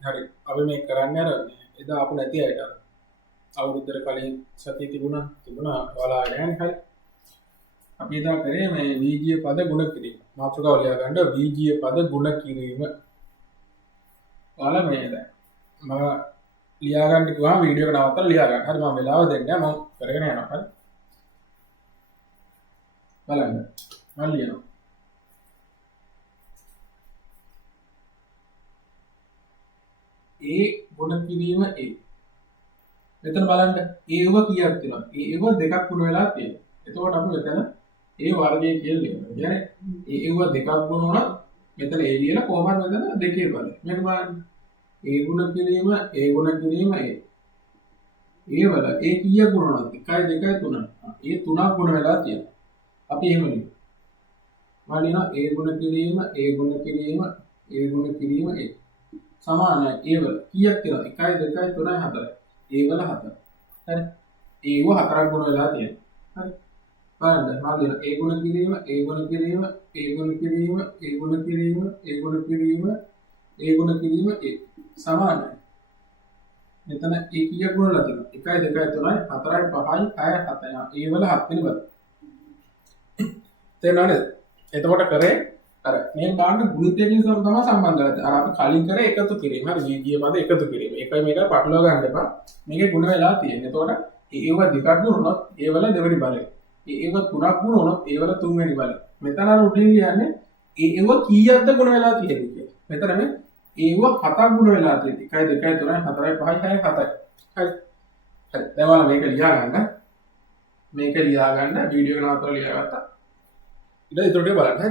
හරි අපි මේ කරන්න අර එදා අපු නැති අයට අවුරුද්දට කලින් සතිය තිබුණා ඔයාලා නැහැ හරි අපි එදා කරේ මේ වීජීය පද ගුණ කිරීම මාතෘකාව ලියා ගන්න වීජීය පද ගුණ කිරීම ඔයාලා මේ දැන් මම ලියා ගන්න කිව්වා වීඩියෝ එක නවත්තලා ලියා ගන්න හරි මම වෙලාව දෙන්න මම කරගෙන යනවා හරි බලන්න මම ලියනවා ඒ ගුණ කිරීම ඒ මෙතන බලන්න ඒව කීයක් තියෙනවා ඒව දෙකක් ගුණ වෙලා තියෙනවා එතකොට අපි මෙතන ඒ වර්ගය කියලා ලියනවා කියන්නේ ඒව දෙකක් ගුණ වුණා මෙතන ඒ ලියලා කොහොමද මෙතන දෙකේ බලය මේක බලන්න ඒ ගුණ කිරීම ඒ වල ඒ කීය ගුණ වුණාද 1 2 3 ඒ තුනක් ගුණ වෙලා තියෙනවා අපි එහෙම ලියමු මම ලියනවා ඒ ගුණ කිරීම ඒ ගුණ කිරීම ඒ ගුණ කිරීම ඒ සමානයි ඒ වල කීයක් තියෙනවද 1 2 3 4 ඒ වල 4 හරි ඒව හතරක් ගුණ වෙලා තියෙනවා හරි බලන්න මම ලියනවා ඒ ගුණ කිරීම ඒ ගුණ කිරීම ඒ ගුණ කිරීම ඒ ගුණ කිරීම ඒ ගුණ කිරීම ඒ ගුණ කිරීම ඒ සමානයි මෙතන ඒ කීයක් ගුණ වෙලා තියෙනවද 1 2 3 4 5 6 7 ඒ වල 7 වෙනි බල තේරෙනවද එතකොට කරේ අර මේ ගාන ගුණිතයෙන් තමයි සම්බන්ධ වෙලා අර අපි කලින් කරේ එකතු කිරීම හරි වීජීය පද එකතු කිරීම එකයි මේක පටලවා ගන්න එපා මේකේ ගුණ වෙලා තියෙන්නේ එතකොට ඒව දෙකක් ගුණුනොත් ඒ වල දෙවෙනි බලය ඒව තුනක් ගුණුනොත් ඒ වල තුන්වෙනි බලය මෙතන අර උඩින් කියන්නේ ඒව කීයක්ද ගුණ වෙලා තියෙන්නේ කියලා මෙතන මේ ඒව හතක් ගුණ වෙලා තියෙන්නේ 1 2 3 4 5 6 7යි හරි හරි දැන් මේක ලියා ගන්න වීඩියෝ එක නවත්තලා ලියා ගත්තා ඊට ඒකට බලන්න හරි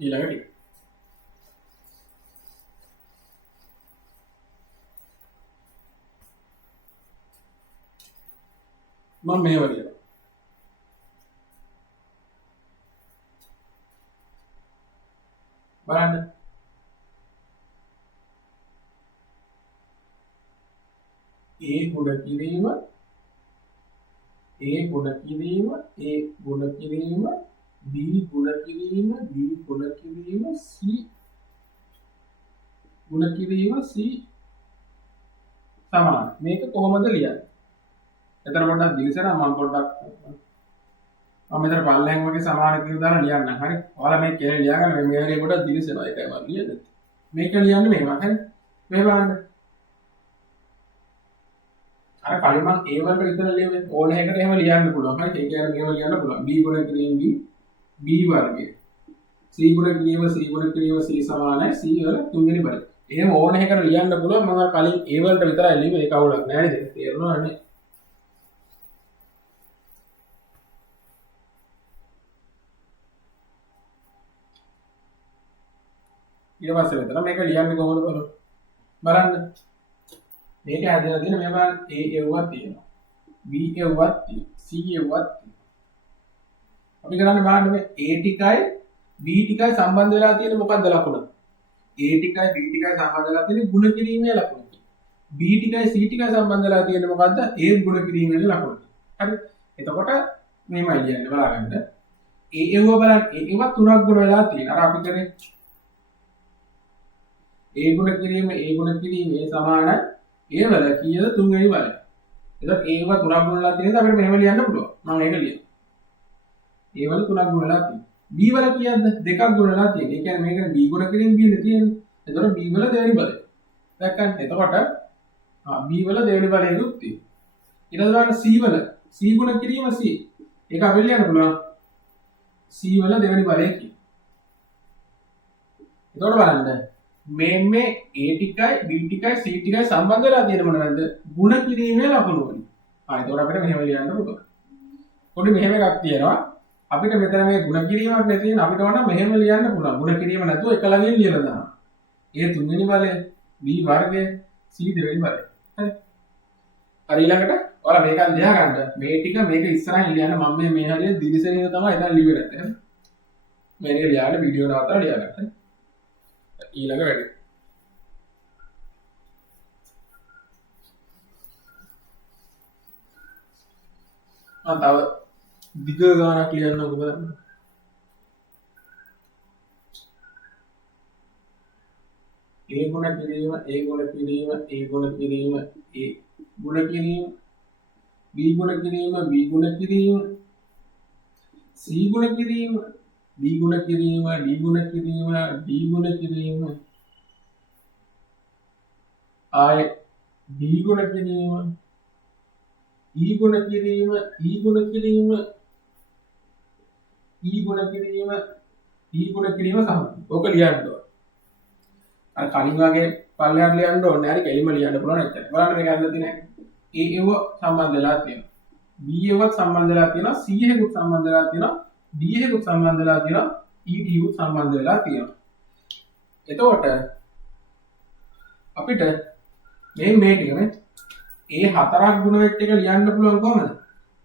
ඊළඟට මම මේව ලියනවා බලන්න ඒ ගුණ කිරීම ඒ ගුණ කිරීම ඒ ගුණ කිරීම B ගුණ කිරීම B ගුණ කිරීම C ගුණ කිරීම C සමාන මේක කොහොමද ලියන්නේ එතන පොඩ්ඩක් දිලිසෙන මම පොඩ්ඩක් මම මෙතන පල්ලෙන් වගේ සමාන කියලා දාලා ලියන්න හරි ඔයාලා මේ කියලා ලියා ගන්න මේ හරිය පොඩ්ඩක් දිලිසෙනවා ඒකයි මම ලියන්නේ මේක ලියන්නේ මෙහෙම හරි මේ බලන්න අර කලින් මම A වලට විතර ලියුවේ ඕන එකකට එහෙම ලියන්න පුළුවන් හරි ඒ කියන්නේ මෙහෙම ලියන්න පුළුවන් B ගුණ කිරීම B වර්ගය C ගුණ කිරීම C ගුණ කිරීම C සමානයි C වල තුන්වෙනි බලය. එහෙම ඕන එකකට ලියන්න පුළුවන් මම කලින් A වලට විතරයි ලියුවේ ඒක අවුලක් නෑ නේද? තේරුණාද නේ? ඊට පස්සේ මෙතන මේක ලියන්නේ කොහොමද බලන්න. මේක හැදලා තියෙන මේ බලන්න A එව්වක් තියෙනවා. B එව්වක් තියෙනවා. C එව්වක් අපි කරන්නේ බලන්න මේ A ටිකයි B ටිකයි සම්බන්ධ වෙලා තියෙන මොකක්ද ලකුණ? A ටිකයි B ටිකයි සම්බන්ධ වෙලා තියෙන ගුණ කිරීමේ ලකුණ. B ටිකයි C ටිකයි සම්බන්ධ වෙලා තියෙන මොකද්ද? A ගුණ කිරීමේ ලකුණ. හරි. එතකොට මේමයි කියන්නේ බලාගන්න. A එව්ව බලන්න A එව්ව තුනක් ගුණ වෙලා තියෙන. අර අපි කරේ A ගුණ කිරීම ඒ සමානයි A වල කීයද තුන්වෙනි බලය. එතකොට A වල තුනක් ගුණ වෙලා තියෙනද අපිට මෙහෙම ලියන්න පුළුවන්. මම ඒක ලියනවා. ඒ වල තුනක් ගුණ වෙලා තියෙනවා. B වල කීයද? දෙකක් ගුණ වෙලා තියෙනවා. ඒ කියන්නේ මේක B ගුණ කිරීම B නේ තියෙන්නේ. එතකොට B වල දෙවෙනි බලය. දැක්කන්? එතකොට B වල දෙවෙනි බලයකුත් තියෙනවා. ඊට පස්සේ C වල C ගුණ කිරීම C. ඒක අපිට ලියන්න පුළුවන්. C වල දෙවෙනි බලය කියනවා. එතකොට බලන්න මේ A ටිකයි B ටිකයි C ටිකයි සම්බන්ධ වෙලා තියෙන මොනවද? ගුණ කිරීමේ ලකුණු වලින්. එතකොට අපිට මෙහෙම ලියන්න පුළුවන්. පොඩි මෙහෙම එකක් තියෙනවා. අපිට මෙතන මේ ගුණ කිරීමක් නැති වෙන අපිට ඕන මෙහෙම ලියන්න පුළුවන්. ගුණ කිරීම නැතුව එක ළඟින් ලියලා දානවා. A තුන්වෙනි බලය, B වර්ගය, C දෙවෙනි බලය. හරි. හරි ඊළඟට ඔයාලා මේක ලියා ගන්න. මේ ටික මේක ඉස්සරහින් ලියන්න මම මේ හරිය දිලිසෙනින් තමයි එතන ලියුවේ නැත්තේ. මේක ලියාගෙන වීඩියෝ නවත්තලා ලියා ගන්න. ඊළඟ වැඩේ. තව දිග ගානක් ලියන්නකො බලන්න. A ගුණ කිරීම A ගුණ කිරීම A ගුණ කිරීම A ගුණ කිරීම B ගුණ කිරීම B ගුණ කිරීම C ගුණ කිරීම D ගුණ කිරීම D ගුණ කිරීම D ගුණ කිරීම I D ගුණ කිරීම E ගුණ කිරීම E ගුණ කිරීම E ගුණ කිරීම E ගුණ කිරීම සමග ඕක ලියන්න ඕන. අර කලින් වගේ පල්ලෙහාට ලියන්න ඕනේ නැහැ. කෙලිම ලියන්න පුළුවන් එච්චරයි. බලන්න මේක ඇඳලා තියෙනවා. A ඒව සම්බන්ධ වෙලා තියෙනවා. B ඒවත් සම්බන්ධ වෙලා තියෙනවා. C එකකුත් සම්බන්ධ වෙලා තියෙනවා. D එකකුත් සම්බන්ධ වෙලා තියෙනවා. E D එකකුත් සම්බන්ධ වෙලා තියෙනවා. එතකොට අපිට මේ ටික මේ A 4ක් ගුණ වෙච්ච එක ලියන්න පුළුවන් කොහමද?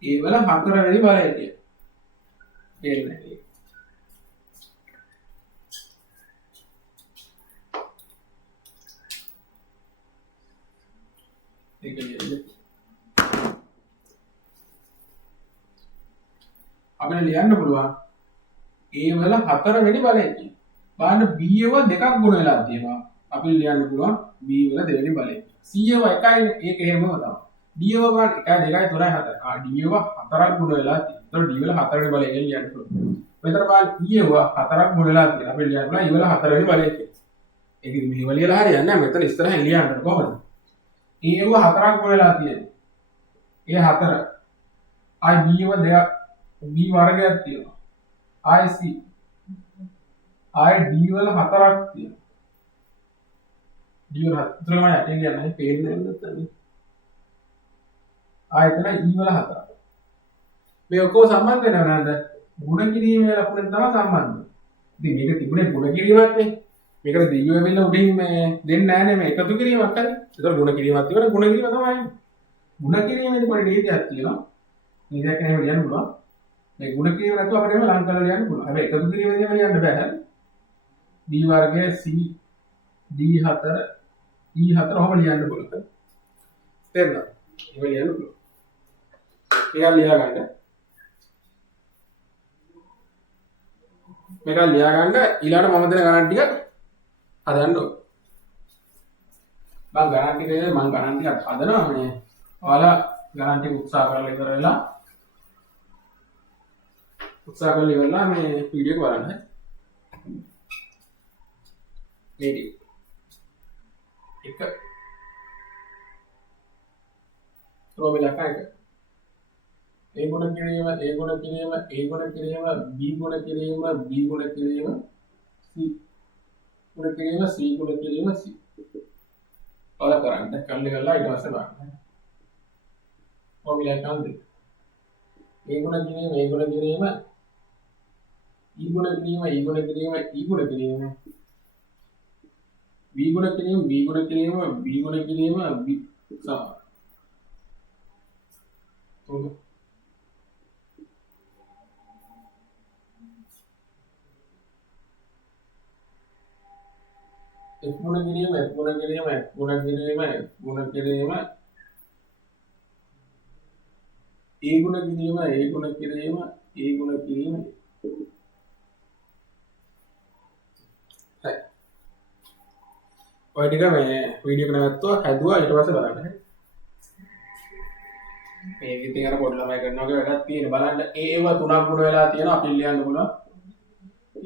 A වල 4 වෙනි බලය කියලා. තේරෙන්නේ නැහැ. ඒක ලියන්න. අපිට ලියන්න පුළුවන් A වල 4 වෙනි බලය කියලා. බලන්න B ඒව දෙකක් ගුණ වෙලා තියෙනවා. අපි ලියන්න පුළුවන් B වල දෙවෙනි බලය. C ඒව එකයිනේ. ඒක එහෙමම තමයි. D ඒව ගන්න 1 2 3 4. D ඒව 4ක් ගුණ වෙලා තියෙනවා. ඒතකොට D වල 4 වෙනි බලය කියලා ලියන්න පුළුවන්. මෙතන බලන්න E ඒව 4ක් ගුණ වෙලා තියෙනවා. අපි ලියන්න පුළුවන් E වල 4 වෙනි බලය කියලා. ඒක මෙහෙම ලියලා හරියන්නේ නැහැ. මෙතන ඉස්සරහින් ලියන්න කොහොමද? A ඒව 4ක් ගුණ වෙලා තියෙනවා. A 4. I B ඒව දෙයක් B වර්ගයක් තියෙනවා. I C I D වල 4ක් තියෙනවා. D වල 4ම යටින් යන්නේ පේන්නේ නැත්නම්. ආයතන E වල 4ක්. මේ ඔක්කොම සම්බන්ධ වෙනව නේද? ගුණ කිරීමේ ලකුණෙන් තමයි සම්බන්ධ. ඉතින් මේක තිබුණේ ගුණ කිරීමක් නේ. මේකට දෙයියෝ වෙන්න උඩින් මේ දෙන්නේ නැහැ නේ මේ එකතු කිරීමක් හරි. ඒතර ගුණ කිරීමක් තිබුණා ගුණ කිරීම තමයි. ගුණ කිරීමේදී පොඩි නීතියක් තියෙනවා. නීතියක් එහෙම ලියන්න පුළුවන්. මේ ගුණ කිරීම නැතුව අපිට එහෙම ලං කරලා ලියන්න පුළුවන්. හැබැයි එකතු කිරීමේදී එහෙම ලියන්න බෑ. D වර්ගය C D4 E4 ඔහොම ලියන්න පුළුවන්. තේරුණා? එහෙම ලියන්න පුළුවන්. මේක ලියා ගන්න. මේක ලියා ගන්න ඊළඟට මම දෙන ගණන් ටික හදන්න ඕන. මම ගණන් ටික හදනවා මේ ඔයාලා ගණන් ටික උත්සාහ කරලා ඉවරලා මේ වීඩියෝ එක බලන්න. මේ ටික එක රෝබෙලා කායක A ගුණ කිරීම A ගුණ කිරීම A ගුණ කිරීම B ගුණ කිරීම B ගුණ කිරීම C ගුණ කිරීම C ගුණ කිරීම C ඔල කරන්න කල්ලි කරලා ඊට පස්සේ බලන්න රෝබෙලා කාන්ද A ගුණ කිරීම A ගුණ කිරීම E ගුණ කිරීම E ගුණ කිරීම E ගුණ කිරීම B ගුණ කිරීම B ගුණ කිරීම B ගුණ කිරීම B සම F ගුණ කිරීම F ගුණ කිරීම F ගුණ කිරීම F ගුණ කිරීම A ගුණ කිරීම A ගුණ කිරීම A ගුණ කිරීම ඔය ටික මේ වීඩියෝ එක නැවතුවා හැදුවා ඊට පස්සේ බලන්න. මේක ඉතින් අර පොඩි ළමයි කරනවා වගේ වැඩක් තියෙන බලන්න ඒව තුනක් ගුණ වෙලා තියෙනවා අපි ලියන්න පුළුවන්.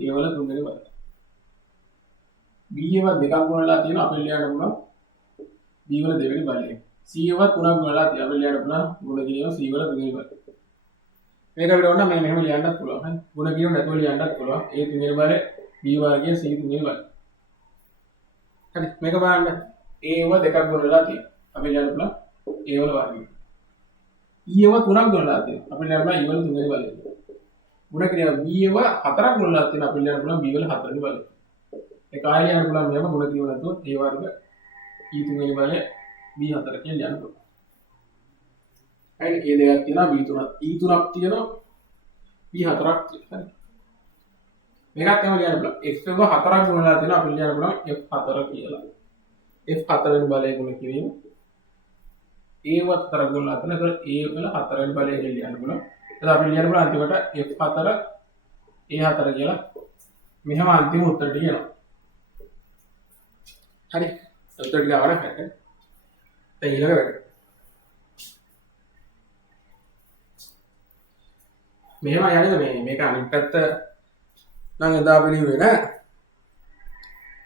ඒ වල තුන්වෙනි බලන්න. B ඒව දෙකක් ගුණ වෙලා තියෙනවා අපි ලියන්න පුළුවන්. B වල දෙවෙනි බලය. C ඒව තුනක් ගුණ වෙලා තියෙනවා අපි ලියන්න පුළුවන්. ගුණ කිරීම C වල තුන්වෙනි බලය. මේක අපිට ඕන මේ මෙහෙම ලියන්නත් පුළුවන්. හරි. ගුණ කිරීම නැතුව ලියන්නත් පුළුවන්. A තුන්වෙනි බලය B වර්ගය C තුන්වෙනි බලය. හරි මේක බලන්න A ඒව දෙකක් ගුණ වෙලා තියෙනවා. අපි ලියන්න පුළුවන් A වල වර්ගය. E ඒව තුනක් ගුණ වෙලා තියෙනවා. අපි ලියන්න පුළුවන් E වල තුන්වෙනි බලය. ගුණ කිරීම B ඒව හතරක් ගුණ වෙලා තියෙනවා. අපි ලියන්න පුළුවන් B වල හතරවෙනි බලය. ඒක ආයෙ ලියන්න පුළුවන් මෙහෙම ගුණ කිරීම නැතුව A වර්ග E තුන්වෙනි බලය B හතර කියලා ලියන්න පුළුවන්. හරි A දෙකක් තියෙනවා B තුනක් E තුනක් තියෙනවා B හතරක් තියෙනවා. හරි මේකත් එහෙම ලියන්න පුළුවන්. F එක හතරක් ගුණ වෙලා තියෙනවා අපි ලියන්න පුළුවන් F4 කියලා. F4 වෙනි බලය ගුණ කිරීම. A වත් හතරක් ගුණ වෙලා තියෙනවා. ඒතර A වල හතරවෙනි බලය කියලා ලියන්න පුළුවන්. එතකොට අපි ලියන්න පුළුවන් අන්තිමට F4 A4 කියලා. මෙහෙම අන්තිම උත්තරය එනවා. හරි උත්තර ටික ආවනම් හරියට දැන් ඊළඟ වැඩ මෙහෙම යන්නේ මේක අනිත් පැත්ත නම් එදා පිළිවෙල නෑ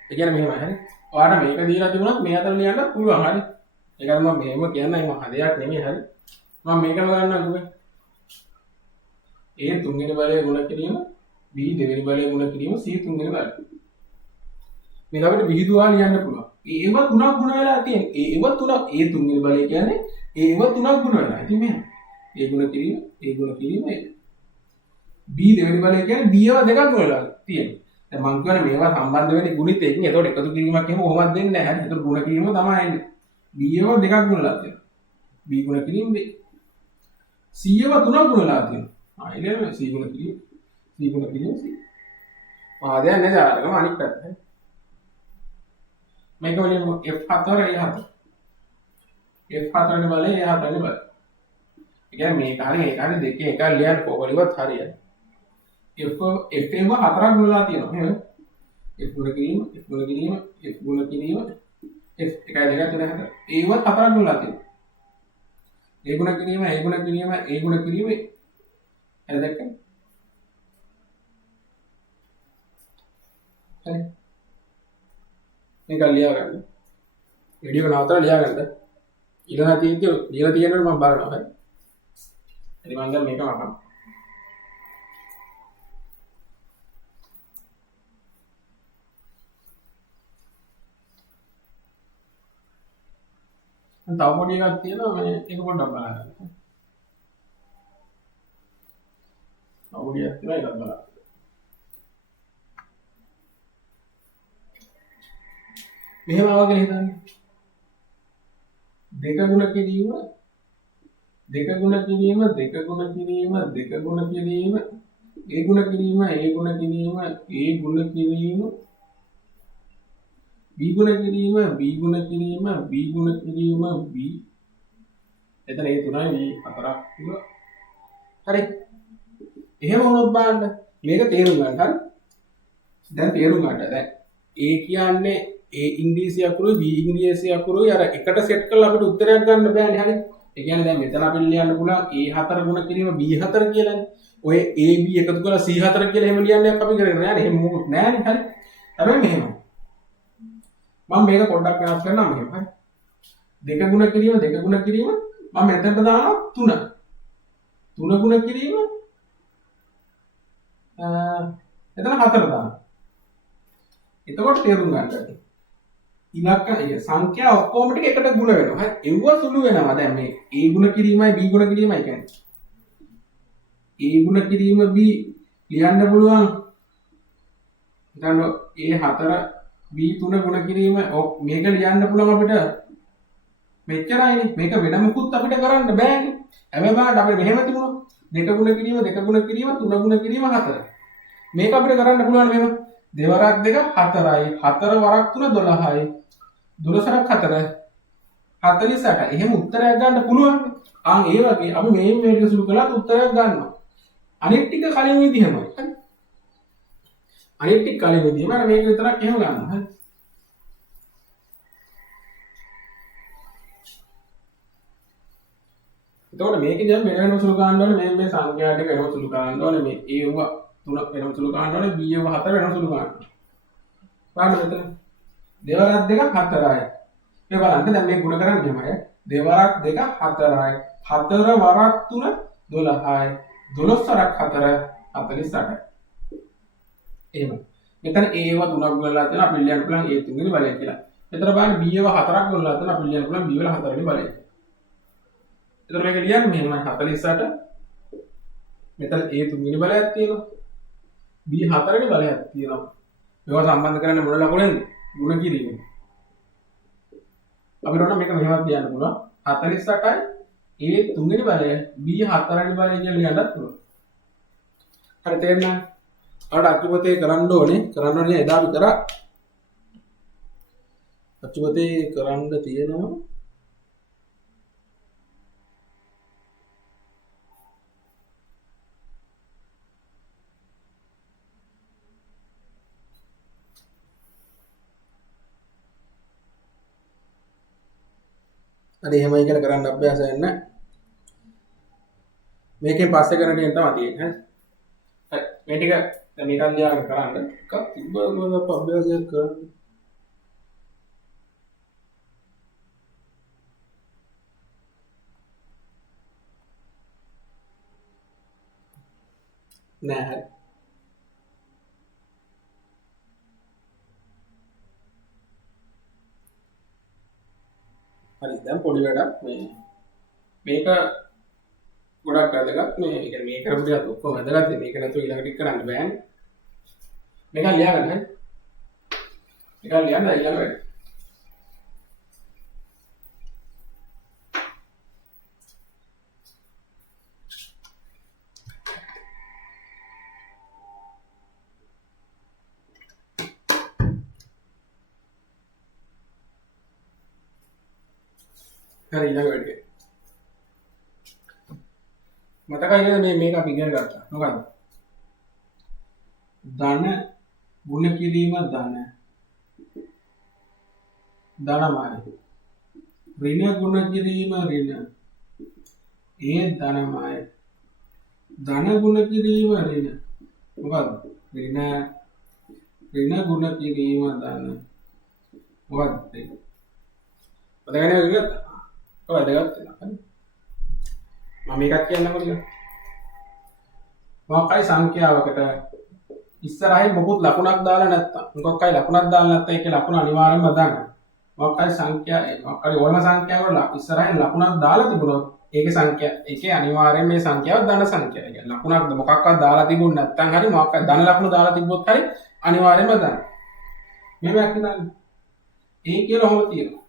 ඒ කියන්නේ මෙහෙම හරි ඔයාලට මේක දීලා තිබුණත් මේ අතර ලියන්න පුළුවන් හරි ඒකයි මම මෙහෙම කියන්නේ මම හදයක් නෙමෙයි හරි මම මේකම ගන්නකො A තුන්වෙනි බලය ගුණ කිරීම B දෙවෙනි බලය ගුණ කිරීම C තුන්වෙනි බලය මේක අපිට විහිදුවා ලියන්න පුළුවන් ඒව තුනක් ගුණ වෙලා තියෙන්නේ ඒව තුනක් A තුන්වෙනි බලය කියන්නේ ඒව තුනක් ගුණ වෙලා ඉතින් මෙහෙම A ගුණ කිරීම B දෙවෙනි බලය කියන්නේ B ඒවා දෙකක් ගුණ වෙලා තියෙනවා දැන් මම කියන්නේ මේවා සම්බන්ධ වෙන්නේ ගුණිත එකකින් එතකොට එකතු කිරීමක් එහෙම කොහොමද දෙන්නේ නැහැ හරි එතකොට ගුණ කිරීම තමයි එන්නේ B ඒවා දෙකක් ගුණ වෙලා තියෙනවා B ගුණ කිරීම B C ඒවා තුනක් ගුණ වෙලා තියෙනවා එළම C ගුණ කිරීම C පාදයක් නේද අරගම අනිත් පැත්ත මේක වලින් F4 A4 F4 වෙනි බලය A4 වෙනි බලය ඒ කියන්නේ මේක හරිය ඒක හරිය දෙකේ එකක් ලියන්න කොහොමවත් හරියයි F ඒව හතරක් ගුණලා තියෙනවා එහෙනම් F ගුණ කිරීම F ගුණ කිරීම F ගුණ කිරීම F 1 2 3 4 ඒව හතරක් ගුණලා තියෙනවා A ගුණ කිරීම A ගුණ කිරීම A ගුණ කිරීම හරි දැක්කද හරි මේක ලියා ගන්න වීඩියෝ නවත්තලා ලියා ගන්න ඊළඟ ලියලා තියෙනවනේ මම බලනවා හරි හරි මම දැන් මේක අහන්න තව පොඩි එකක් තියෙනවා මේ ඒක පොඩ්ඩක් බලන්න තව පොඩි එකක් තියෙනවා ඒකත් බලන්න මෙහෙම ආව කියලා හිතන්න දෙක ගුණ කිරීම දෙක ගුණ කිරීම දෙක ගුණ කිරීම දෙක ගුණ කිරීම A ගුණ කිරීම A ගුණ කිරීම A ගුණ කිරීම B ගුණ කිරීම B ගුණ කිරීම B ගුණ කිරීම B එතන ඒ තුනයි මේ හතරක් කිව්වා හරි එහෙම වුණොත් බලන්න මේක තේරුම් ගන්න හරි දැන් තේරුම් ගන්න දැන් A කියන්නේ A ඉංග්‍රීසි අකුරුයි B ඉංග්‍රීසි අකුරුයි අර එකට සෙට් කරලා අපිට උත්තරයක් ගන්න බෑනේ හරි ඒ කියන්නේ දැන් මෙතන අපිට ලියන්න පුළුවන් A4 ගුණ කිරීම B4 කියලානේ ඔය A B එකතු කරලා C4 කියලා එහෙම ලියන්නේ අපි කරන්නේ නෑනේ එහෙම මොකුත් නෑනේ හරි හැබැයි මෙහෙම මම මේක පොඩ්ඩක් වෙනස් කරනවා මෙහෙම හරි දෙක ගුණ කිරීම මම මෙතනට දානවා 3 ගුණ කිරීම එතන 4 දානවා එතකොට තේරුම් ගන්න ඉලක්ක සංඛ්‍යා ඔක්කොම ටික එකට ගුණ වෙනවා හරි එව්ව සුළු වෙනවා දැන් මේ A ගුණ කිරීමයි B ගුණ කිරීමයි කියන්නේ A ගුණ කිරීම B ලියන්න පුළුවන් හිතන්න A4 B3 ගුණ කිරීම මේක ලියන්න පුළුවන් අපිට මෙච්චරයිනේ මේක වෙන මොකුත් අපිට කරන්න බෑනේ හැබැයි බලන්න අපිට මෙහෙම තිබුණා දෙක ගුණ කිරීම 3 ගුණ කිරීම 4 මේක අපිට කරන්න පුළුවන් මෙහෙම දෙවරක් දෙක 4යි 4 වරක් 3 12යි 12ක් 4 48 එහෙම උත්තරයක් ගන්න පුළුවන් අන් ඒ වගේ අපි මේ ටික සුළු කළාත් උත්තරයක් ගන්නවා අනිත් ටික කලින් විදිහමයි හරි අනිත් ටික කලින් විදිහම මේක විතරක් එහෙම ගන්නවා හරි එතකොට මේකේ දැන් වෙන වෙනම සුළු ගන්න ඕනේ මේ සංඛ්‍යා ටික වෙනම සුළු ගන්න ඕනේ මේ A වුව 3 වෙනම සුළු ගන්න ඕනේ B වුව 4 වෙනම සුළු ගන්න බලන්න මෙතන දෙවරක් දෙක 4යි මේ බලන්න දැන් මේ ගුණ කරන්නේ මෙහෙමයි දෙවරක් දෙක 4යි 4 වරක් 3 12යි 12 වරක් 4 48යි එහෙම මෙතන A වුව 3ක් ගුණලා තියෙනවා අපි ලියන්න පුළුවන් A තුන්වෙනි බලය කියලා මෙතන බලන්න B වුව 4ක් ගුණලා තියෙනවා අපි ලියන්න පුළුවන් B වල 4 වෙනි බලය එතකොට මේක ලියන්නේ මෙහෙමයි 48 මෙතන A තුන්වෙනි බලයක් තියෙනවා B 4 වෙනි බලයක් තියෙනවා මේවා සම්බන්ධ කරන්න මොන ලකුණෙන්ද ගුණ කිරීම අපිට උන මේක මෙහෙමත් ලියන්න පුළුවන් 48යි A තුන්වෙනි බලය B 4 වෙනි බලය කියලා ලියන්නත් පුළුවන් හරි තේරෙනවද අපිට අච්චුපතේ කරන්න ඕනේ එදා අපි කරා අච්චුපතේ කරන්න තියෙනවා හරි එහෙමයි කියලා කරන්න අභ්‍යාස වෙන්න. මේකෙන් පස්සේ කරන දේ තමයි තියෙන්නේ. හරි මේ ටික දැන් මේකත් ලියාගෙන කරන්න. එකක් තිබ්බම අප අභ්‍යාසයක් කරන්න. නෑ හරි. හරි දැන් පොඩි වැඩක් මේක ගොඩක් වැදගත් මේ කියන්නේ මේ කරපු දේත් ඔක්කොම වැදගත් මේක නැතුව ඊළඟට කරන්න බෑනේ මේක ලියාගන්න හරි මේක ලියන්න ඊළඟ වැඩ හරි ඊළඟ වැඩ මතකයි නේද මේක අපි ඉගෙන ගත්තා මොකද්ද ධන ගුණ කිරීම ධනමයි ඍණ ගුණ කිරීම ඍණ ඒ ධනමයි ධන ගුණ කිරීම ඍණ මොකද්ද ඍණ ගුණ කිරීම ධන මොකද්ද මතකයි නේද ඔය වැදගත් වෙනවා මම එකක් කියන්නකො ටික මොකක්යි සංඛ්‍යාවකට ඉස්සරහින් මොකුත් ලකුණක් දාලා නැත්තම් මොකක්යි ලකුණක් දාලා නැත්නම් ඒකේ ලකුණ අනිවාර්යෙන්ම දාන්න මොකක්යි සංඛ්‍යා මොකක්යි ඕනම සංඛ්‍යාවකට ඉස්සරහින් ලකුණක් දාලා තිබුණොත් ඒකේ සංඛ්‍යා ඒකේ අනිවාර්යෙන්ම මේ සංඛ්‍යාව ධන සංඛ්‍යාව කියන්නේ ලකුණක් මොකක්වත් දාලා තිබුණ නැත්නම් හරි මොකක්යි ධන ලකුණ දාලා තිබ්බොත් හරි අනිවාර්යෙන්ම දාන්න මේක හිතන්න ඒ කියලා හොම තියෙනවා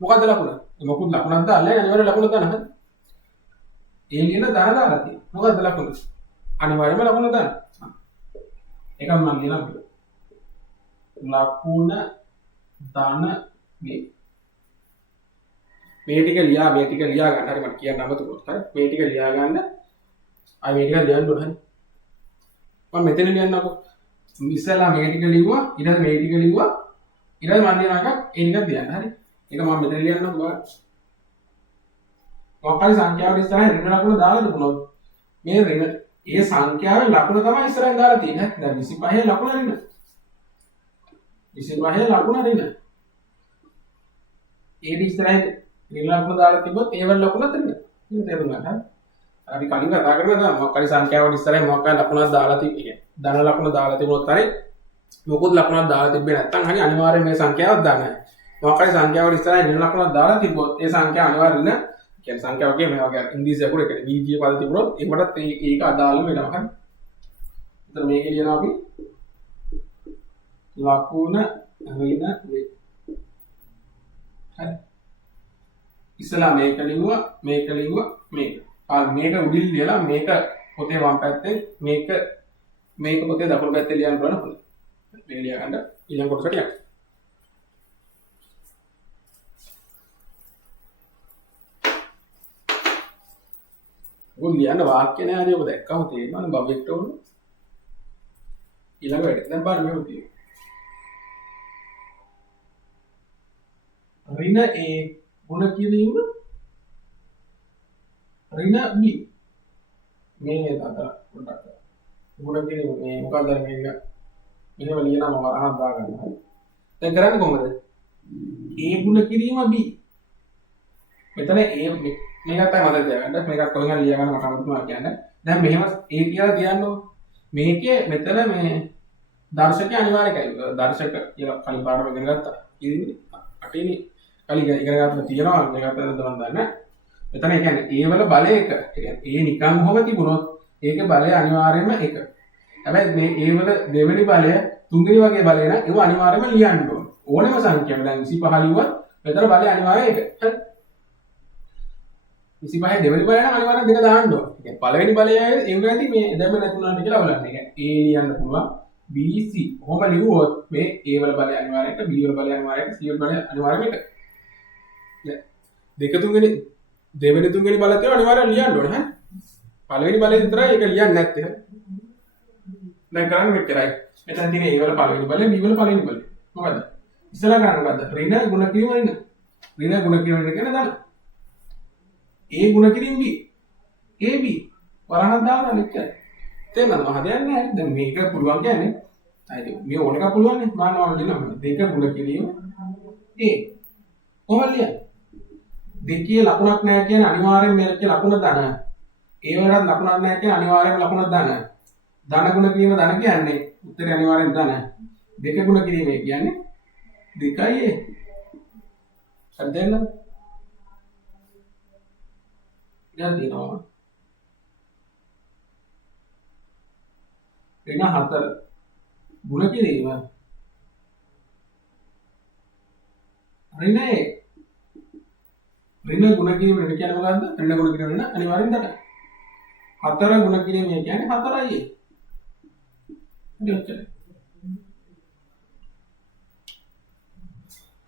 මොකද්ද ලකුණ මොකුත් ලකුණක් දාලා අනිවාර්යෙන් ලකුණ දාන්න හරි ඒ ලියන ධන දාලා තියෙනවා. මොකද්ද ලකුණ? අනිවාර්යයෙන්ම ලකුණ දාන්න. ඒක මම ලියනවා. ලකුණ ධන මේ ටික ලියා ගන්න. හරි මට කියන්න අමතකුත්. හරි මේ ටික ලියා ගන්න. ආ මේ ටික ලියන්න ඕන. හරි. මම මෙතන ලියන්නකො. ඉස්සෙල්ලා මේ ටික ලිව්වා. ඊළඟ මේ ටික ලිව්වා. ඊළඟ මම ලියන එකක් ඒ ටිකක් ලියන්න. හරි. ඒක මම මෙතන ලියන්නකො බලන්න. මොකක්ද සංඛ්‍යාවට ඉස්සරහින් ඍණ ලකුණ දාලා තිබුණොත් මේ ඍණ ඒ සංඛ්‍යාවේ ලකුණ තමයි ඉස්සරහින් දාලා තියෙන්නේ. දැන් 25 ලකුණ ඍණ 25 ලකුණ ඍණ ඒ ඉස්සරහින් ඍණ ලකුණ දාලා තිබ්බොත් ඒ වල ලකුණ ඍණ මේක තේරුම් ගන්න. අපි කලින් කතා කරලා තමයි මොකක්ද සංඛ්‍යාවට ඉස්සරහින් මොකක්ද ලකුණක් දාලා තිබ්බේ. ධන ලකුණ දාලා තිබුණොත් හරි මොකුත් ලකුණක් දාලා තිබ්බේ නැත්නම් හරි අනිවාර්යයෙන් මේ සංඛ්‍යාවක් දාන්න. මොකක්ද සංඛ්‍යාවට ඉස්සරහින් ඍණ ලකුණක් දාලා තිබ්බොත් ඒ සංඛ්‍යාව අනිවාර්යයෙන් කියන්නේ සංඛ්‍යාව කියන්නේ මේ වගේ ඉංග්‍රීසි අකුර එකනේ බීජීය පද තිබුණොත් ඒකටත් ඒක අදාළ වෙනවා හරි. එතන මේකේ කියනවා අපි ලකුණ ඍණ වේ. හරි. ඉස්සලා මේක ලිව්වා මේක. මේක උඩින් ලියලා මේක පොතේ වම් පැත්තේ මේක පොතේ දකුණු පැත්තේ ලියන්න බලන්න හොඳයි. මේ ලියා ගන්න ඊළඟ කොටසට යන්න. ඔය ලියන්න වාක්‍ය නෑ හරි ඔබ දැක්කම තේරෙනවනේ බබෙක්ට ඕන ඊළඟ වැඩ දැන් බලන්න මෙහෙම තියෙනවා ඍණ A ගුණ කිරීම ඍණ B මේ අතර පොඩ්ඩක් ගුණ කිරීම මේ මොකක්ද මේක මෙහෙම ලියනවා මම අහන්න දාගන්න හරි දැන් කරන්නේ කොහොමද A ගුණ කිරීම B මෙතන A මේකත් තමයි මතක තියාගන්න. මේකත් කොහෙන් හරි ලියා ගන්න මට අමතකම කියන්න. දැන් මෙහෙම ඒ කියලා තියන්නකො. මේකේ මෙතන මේ දර්ශකය අනිවාර්යයි. දර්ශක කියලා කලින් පාඩම ඉගෙන ගත්තා. ඉතින් අටේනේ කලින් ඉගෙන ගන්න තියෙනවා. මේකට මම දන්නේ. මෙතන ඒ කියන්නේ ඒ වල බලය එක. ඒ කියන්නේ ඒ නිකන් හොම තිබුණොත් ඒකේ බලය අනිවාර්යයෙන්ම එක. හැබැයි මේ ඒ වල දෙවෙනි බලය තුන්වෙනි වගේ බලය නම් ඒව අනිවාර්යයෙන්ම ලියන්න ඕන. ඕනම සංඛ්‍යාවක් දැන් 25 ලිව්වත් මෙතන බලය අනිවාර්යයෙන් එක. හරි. 25 දෙවෙනි බලය නම් අනිවාර්යෙන් දෙක දාන්න ඕන. ඒ කියන්නේ පළවෙනි බලය ඒව ඇති මේ දැම්ම නැතුණාට කියලා බලන්න. ඒ කියන්නේ A ලියන්න පුළුවන් BC. කොහොම ලිව්වොත් මේ A වල බලය අනිවාර්යයෙන් B වල බලය අනිවාර්යයෙන් C වල බලය අනිවාර්යයෙන් එක. දෙක තුන්වෙනි දෙවෙනි තුන්වෙනි බලය තියෙනවා අනිවාර්යෙන් ලියන්න ඕන. හරි. පළවෙනි බලය විතරයි ඒක ලියන්නේ නැත්තේ. දැන් කරන්නේ මෙච්චරයි. මෙතන තියෙන A වල පළවෙනි බලය B වල පළවෙනි බලය. මොකද? ඉස්සලා ගන්න මොකද්ද? ඍණ ගුණ කිරීම ඍණ. ඍණ ගුණ කිරීම කියන්නේ දාන්න. A ගුණ කිරීම B AB වරහන් දානවා නෙච්චරයි. තේරෙනවද මහා දෙයක් නෑ. දැන් මේක පුළුවන් කියන්නේ හරි මේ ඕන එක පුළුවන් නේ. මම ඕන දෙනවා. දෙක ගුණ කිරීම A කොහොමද ලියන්නේ? දෙකේ ලකුණක් නැහැ කියන්නේ අනිවාර්යෙන් මේකේ ලකුණ ධන. ඒ වලට ලකුණක් නැහැ කියන්නේ අනිවාර්යෙන් ලකුණ ධන. ධන ගුණ කිරීම ධන කියන්නේ උත්තරේ අනිවාර්යෙන් ධන. දෙක ගුණ කිරීම කියන්නේ 2යි A. හරිද නේද? ඉතින් දිනවා. ඍණ 4 ගුණ කිරීම ඍණ A ऋण गुण किरीम ऋण क्या होगा ऋण गुण किरीम ऋण अनिवार्य धन 4 गुण किरीम ये क्या है 4 ये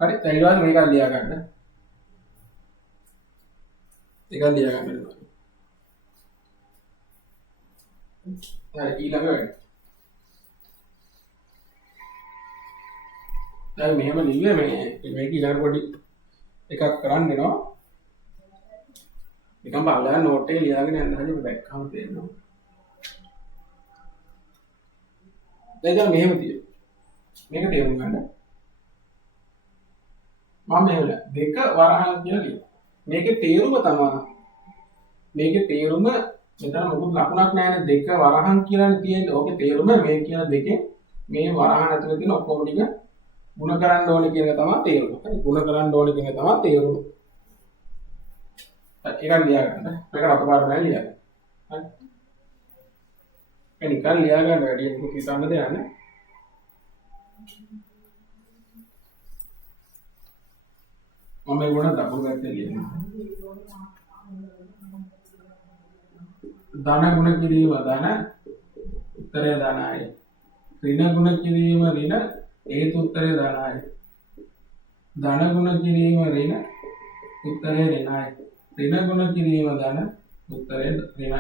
अरे पहली बार मैं निकाल लिया करना अरे ई लगा है यार मैं लिया मैं की यार बॉडी एक करन देना නිකන් බලලා නෝට් එක ලියාගෙන යන්න හරියට බැක්කම තේරෙනවා. දැන් මෙහෙම තියෙනවා. මේක තේරුම් ගන්න. මම මෙහෙම දෙක වරහන් කියලා ලියනවා. මේකේ තේරුම තමයි මේකේ තේරුම මෙතන මොකුත් ලකුණක් නැහැනේ දෙක වරහන් කියලානේ තියෙන්නේ. ඕකේ තේරුම මේ කියන දෙකෙන් මේ වරහන් ඇතුලේ තියෙන ඔක්කොම ටික ಗುಣ කරන්න ඕනේ කියන එක තමයි තේරුම. හරි ಗುಣ කරන්න ඕනේ කියන එක තමයි තේරුම. එකක් ලියා ගන්න. මේක රතු පාට නැහැ ලියා ගන්න. හරි. ඒ නිකන් ලියා ගන්න වැඩි මොකද හිතන්න දෙයක් නැහැ. මම මේ ගුණ දකුණු පැත්තේ ලියනවා. ධන ගුණ කිරීම ධන උත්තරය ධනයි. ඍණ ගුණ කිරීම ඍණ ඒත් උත්තරය ධනයි. ධන ගුණ කිරීම ඍණ උත්තරය ඍණයි. ऋण गुण किरीम धन उत्तरे ऋण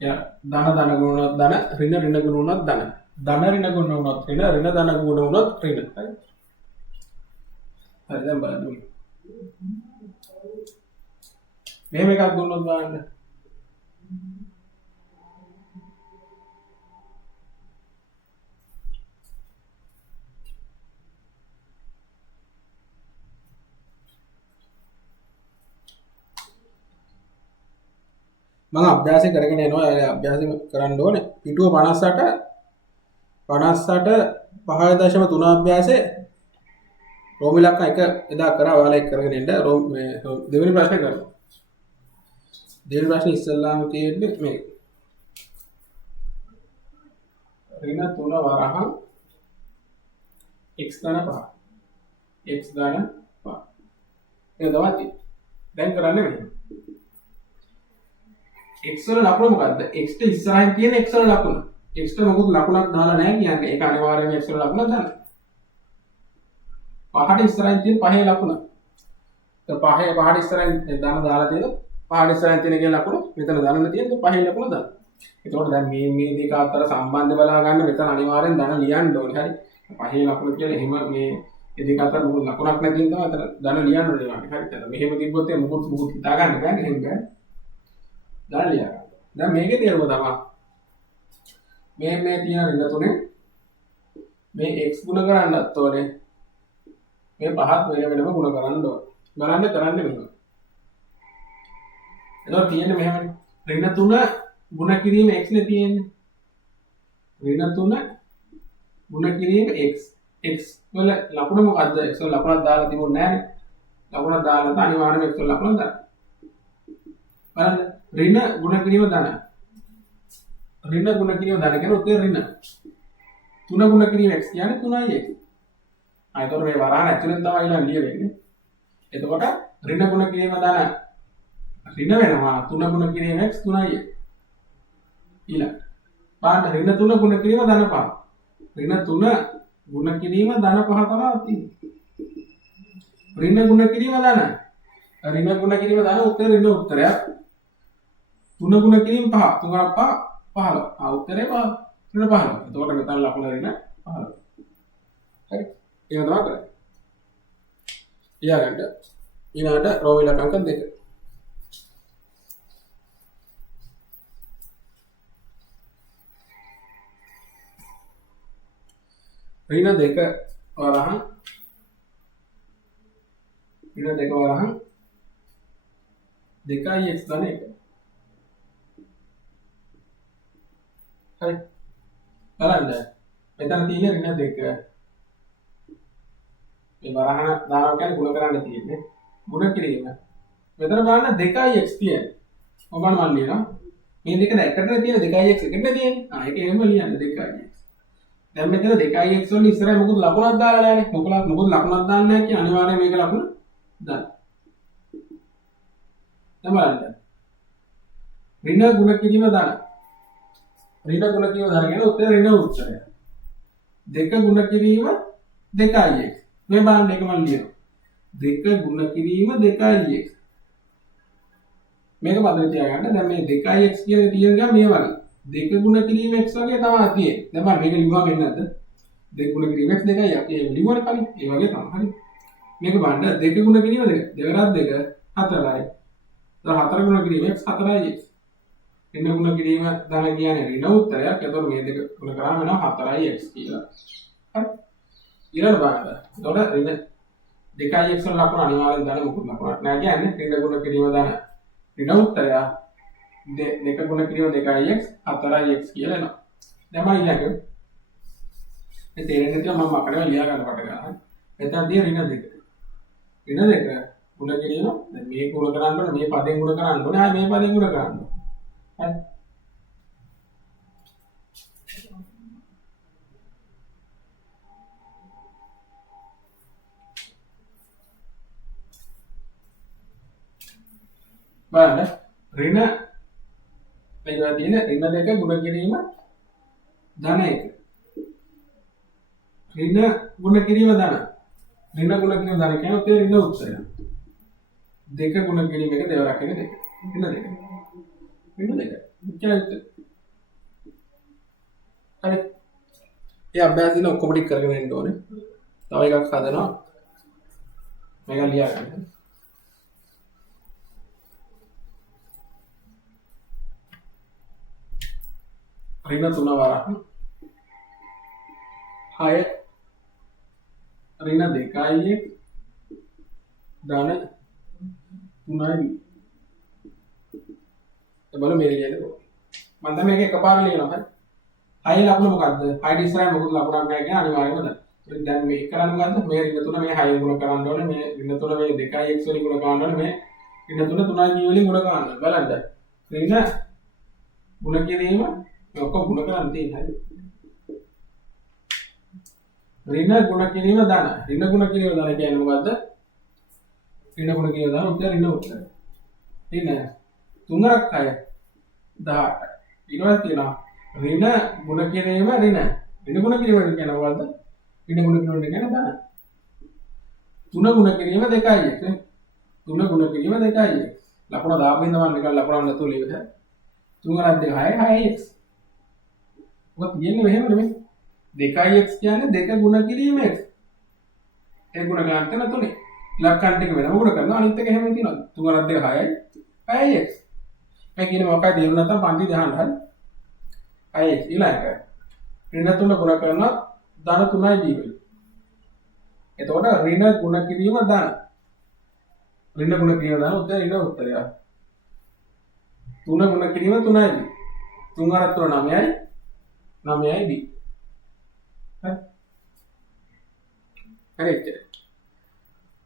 या धन गुण धन ऋण ऋण गुण धन धन ऋण गुण ऋण ऋण धन गुण ऋण हरिदम බලන්න මෙහෙම එකක් දුන්නොත් බලන්න මම අභ්‍යාසය කරගෙන යනවා. අභ්‍යාසය කරන්න ඕනේ. පිටුව 58 5.3 අභ්‍යාසයේ රෝම ඉලක්ක එක එදා කරා ඔයාලා ඒක කරගෙන ඉන්න. දෙවෙනි ප්‍රශ්නේ කරනවා. දෙවෙනි ප්‍රශ්නේ ඉස්සල්ලාම තියෙන්නේ මේ. ඍණ 3 වරහන් x ධන 5. x ධන 5. ඒක තමයි. දැන් කරන්නේ මෙහෙම. x වල ලකුණ මොකද්ද? x ට ඉස්සරහින් තියෙන x වල ලකුණ. x ට මොකුත් ලකුණක් දාලා නැහැ කියන්නේ. ඒක අනිවාර්යයෙන්ම x වල ලකුණ දාන්න. පහට ඉස්සරහින් තියෙන පහේ ලකුණ. පහට ඉස්සරහින් දාන දාලා තියෙන පහට ඉස්සරහින් තියෙන එකේ ලකුණ මෙතන දාන්න තියෙන පහේ ලකුණ දාන්න. එතකොට දැන් මේ දෙක අතර සම්බන්ධ බලා ගන්න මෙතන අනිවාර්යෙන් ධන ලියන්න ඕනේ. හරි. පහේ ලකුණ කියලා එහෙම මේ දෙක අතර මොකක් ලකුණක් නැති නිසා අතන ධන ලියන්න ඕනේ. හරිද? මෙහෙම තිබ්බොත් මොකුත් හිතා ගන්න බෑනේ. එහෙම බෑ. ධන ලියා ගන්න. දැන් මේකේ තේරුම තමයි මේ තියෙන ඍණ තුනේ මේ x ගුණ කරන්නත් ඕනේ. මේ පහත් වෙනම ගුණ කරන්න ඕනේ. කරන්නේ මෙහෙම. එතකොට තියෙන්නේ මෙහෙමනේ. ඍණ 3 ගුණ කිරීම x නේ තියෙන්නේ. ඍණ 3 ගුණ කිරීම x. x වල ලකුණ මොකද්ද? x වල ලකුණක් දාලා තිබුණේ නැහැනේ. ලකුණක් දාලා නැත්නම් අනිවාර්යයෙන්ම x වල ලකුණ දාන්න. බලන්න. ऋण गुण किरीम धन ऋण गुण किरीम धन කියන උත්තර ऋण 3 गुण किरीम x කියන්නේ 3යි x. ආයතන මේ වරහන් ඇතුලෙන් තමයි ඊළඟ ලියවෙන්නේ. එතකොට ऋण गुण किरीम धन ऋण වෙනවා 3 गुण किरीम x 3යි x. ඊළඟ පාඩ ऋण 3 गुण किरीम धन 5. ऋण 3 गुण किरीम धन 5 තමයි තියෙන්නේ. ऋण गुण किरीम धन ऋण गुण किरीम धन උත්තර ऋण උත්තරයක්. 3 ගුණ කිරීම 5 3 ගණන් 5 15 උත්තරේ 5 ඍණ 15. එතකොට මෙතන ලකුණ ඍණ 15. හරි. ඒක තමයි කරන්නේ. ඊළඟට රෝම ඉලක්ක අංක 2. ඍණ 2 වරහන් ඍණ 2 වරහන් 2x ධන 1. හරි. බලන්න. මෙතන තියෙන ඍණ 2. මේ වරහන් දානවා කියන්නේ ගුණ කරන්න තියෙන්නේ. ගුණ කිරීම. මෙතන බලන්න 2x තියෙන්නේ. ඔබ මම ලියනවා. මේ දෙක දැක්කට තියෙන 2x එකට තියෙන්නේ. ඒක එහෙම ලියන්න 2x. දැන් මෙතන 2x වල ඉස්සරහ මොකද ලකුණක් දාලා නැහැ. මොකද ලකුණක් දාන්න නැහැ කිය අනිවාර්යයෙන් මේක ලකුණ දාන්න. දැන් බලන්න. ඍණ ගුණ කිරීම දාන. ඍණ ගුණ කිරීම දාන කියන්නේ උත්තර ඍණ උත්තරය. 2 ගුණ කිරීම 2x. මේ බලන්න එක මම ලියනවා. 2 ගුණ කිරීම 2x. මේක මතක තියාගන්න. දැන් මේ 2x කියන තියෙන ගා මේ වගේ. 2 ගුණ කිරීම x වගේ තමයි තියෙන්නේ. දැන් මම මේක ලිව්වා වෙන්නේ නැද්ද? 2 ගුණ කිරීම x 2යි. අපි ඒක ලිව්වනේ කලින්. ඒ වගේ තමයි. හරි. මේක බලන්න 2 ගුණ කිරීම 2. 2 4යි. 4 ගුණ කිරීම x 4යි. ඍණ ගුණ කිරීම ධන කියන්නේ ඍණ උත්තරයක්. එතකොට මේ දෙක ගුණ කරාම වෙනවා 4ix කියලා. හරි. ඊළඟ බලන්න. එතකොට ඍණ 2ix වල ලකුණ අනිවාර්යෙන් ධන මොකද ලකුණක් නෑ කියන්නේ ඍණ ගුණ කිරීම ධන. ඍණ උත්තරය 2 ගුණ කිරීම 2ix 4ix කියලා එනවා. දැන් මම ඊළඟ මේ තේරෙන්නේ නැතිව මම අකඩම ලියා ගන්න පට ගන්නවා. එතන තියෙන ඍණ 2. ඍණ 2 ගුණ කිරීම දැන් මේ ගුණ කරන්න ඕනේ මේ පදයෙන් ගුණ කරන්න ඕනේ. ආයි මේ පදයෙන් ගුණ කරන්න ඕනේ. හරි. බලන්න ඍණ මෙතන තියෙන ඍණ 2 ගුණ කිරීම ධන 1. ඍණ ගුණ කිරීම ධන. ඍණ ගුණ කිරීම ධන කියන්නේ ඔතේ ඍණ උත්සය. 2 ගුණ කිරීම එක දෙවරක් එක 2. ඍණ 2. ඍණ 2. උච්චාරිත. හරි. ඒ අභ්‍යාස දින ඔක්කොම ටික කරගෙන යන්න ඕනේ. තව එකක් හදනවා. මේක ලියා ගන්න. ඍණ 3 වරක් 6 ඍණ 2යි ධන 3යි. බලමු මේක ලියන්න ඕනේ. මම දැන් මේක එකපාර ලියනවා. හරි. 6 ලකුණ මොකද්ද? 6 ඉස්සරහ මොකද ලකුණක් නැහැ කියන අනිවාර්යයෙන්ම දැන්. දැන් මේක කරන්නේ මොකද්ද? මේ ඍණ 3 මේ 6 ගුණ කරන්න ඕනේ. මේ ඍණ 3 මේ 2ix වලින් ගුණ කරන්න ඕනේ. මේ ඍණ 3 3යි වලින් ගුණ කරන්න ඕනේ. බලන්න. ඍණ ගුණ කිරීම ඔක්කොම ගුණ කරන් තියෙන හැටි. ඍණ ගුණ කිරීම ධන. ඍණ ගුණ කිරීම ධන කියන්නේ මොකද්ද? ඍණ ගුණ කිරීම ධන උත්තර ඍණ උත්තර. ඍණ 3ක් 6 18. ඊළඟට තියෙනවා ඍණ ගුණ කිරීම ඍණ. ඍණ ගුණ කිරීම කියන්නේ මොකද්ද? ඍණ ගුණ කිරීම කියන්නේ ධන. 3 ගුණ කිරීම 2යි. 3 ගුණ කිරීම 2යි. ලකුණ දාපින්න මම නිකන් ලකුණක් නැතුව ලියුවද? 3 2 6 6x. ඔක කියන්නේ මෙහෙම නෙමෙයි. 2x කියන්නේ 2 ගුණ කිරීම x. ඒ ගුණ ගන්න තැන 3. ඉලක්කම් ටික වෙනම ගුණ කරනවා අනිත් එක එහෙම තියෙනවා. 3 2 6යි 6x. මේ කියන්නේ මොකක්ද දෙන්න නැත්නම් පන්ති දහන්න හරි. 6x ඊළඟ. ඍණ 3 ගුණ කරනවා ධන 3යි දීවල. එතකොට ඍණ ගුණ කිරීම ධන. ඍණ ගුණ කිරීම ධන උත්තර ඍණ උත්තරය. 3 ගුණ කිරීම 3යි. 3 අර 3 9යි 9යි b. හරි.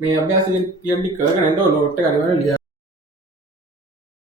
මේ අභ්‍යාසයෙන් කියන්නේ කරගෙන යන්න ඕන නෝට් එක අනිවාර්යයෙන් ලියන්න.